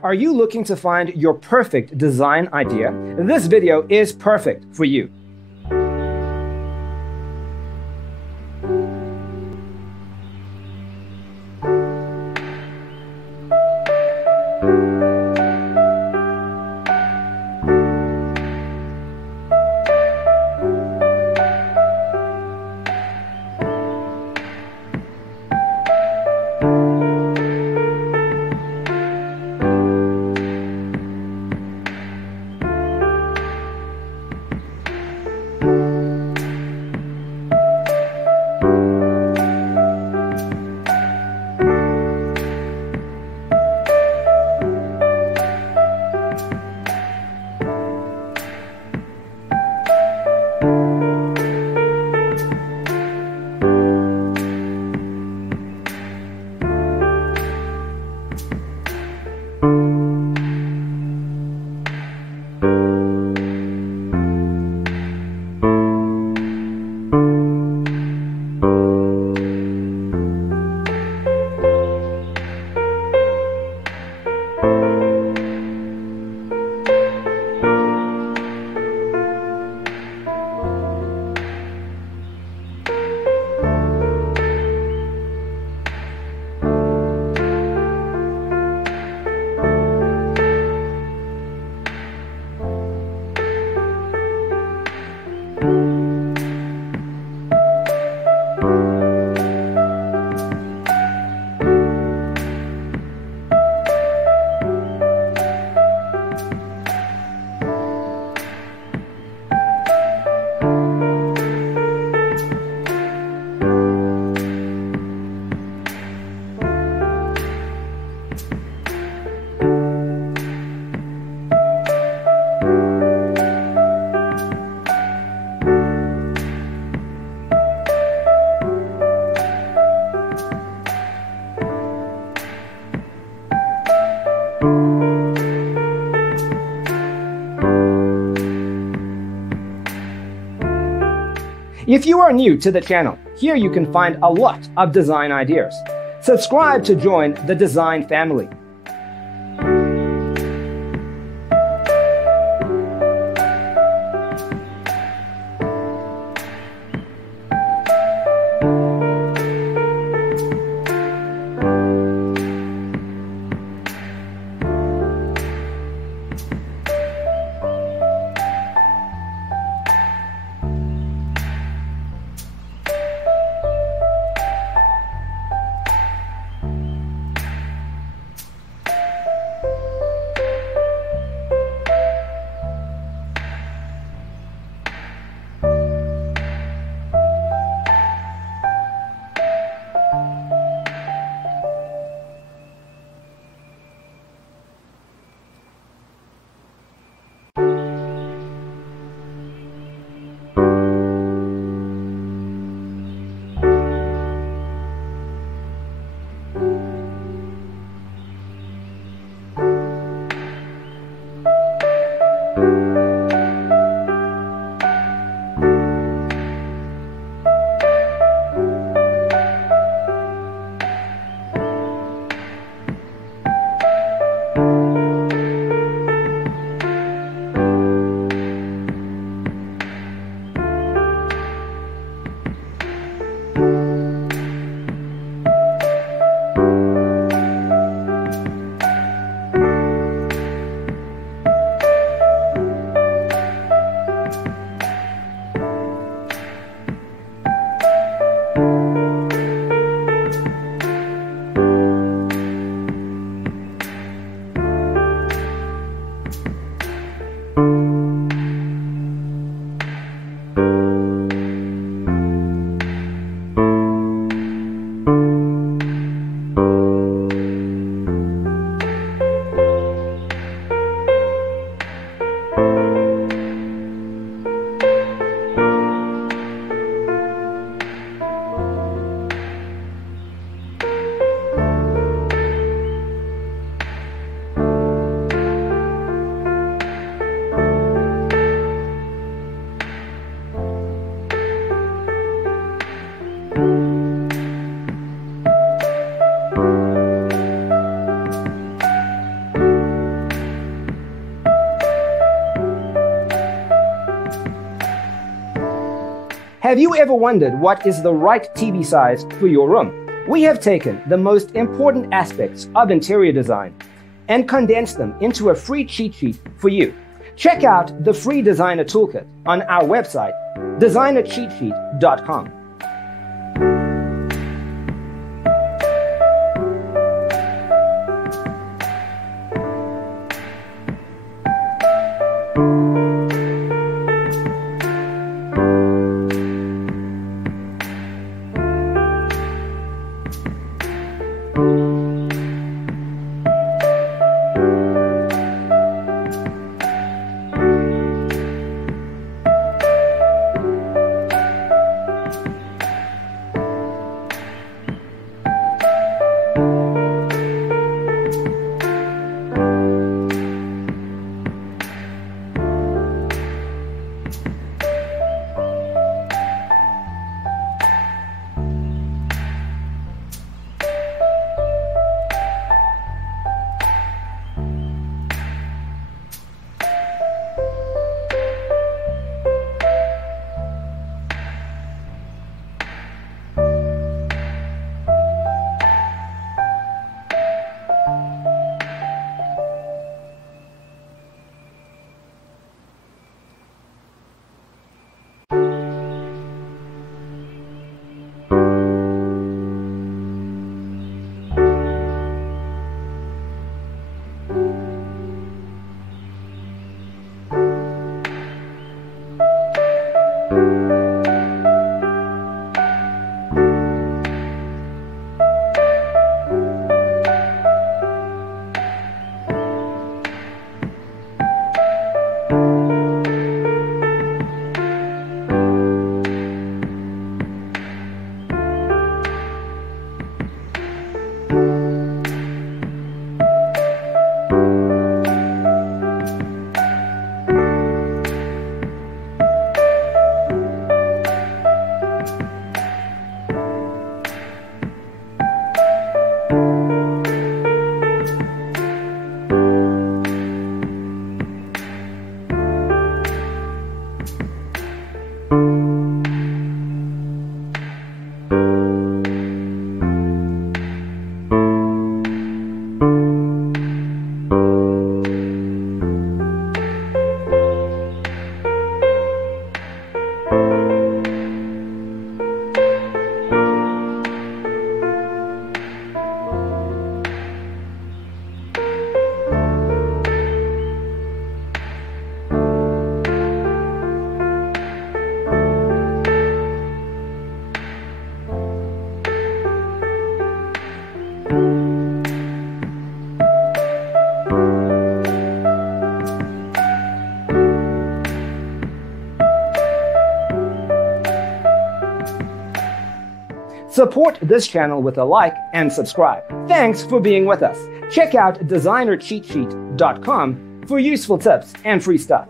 Are you looking to find your perfect design idea? This video is perfect for you. If you are new to the channel, here you can find a lot of design ideas. Subscribe to join the design family. Have you ever wondered what is the right TV size for your room? We have taken the most important aspects of interior design and condensed them into a free cheat sheet for you. Check out the free designer toolkit on our website, designercheatsheet.com. Support this channel with a like and subscribe. Thanks for being with us. Check out designercheatsheet.com for useful tips and free stuff.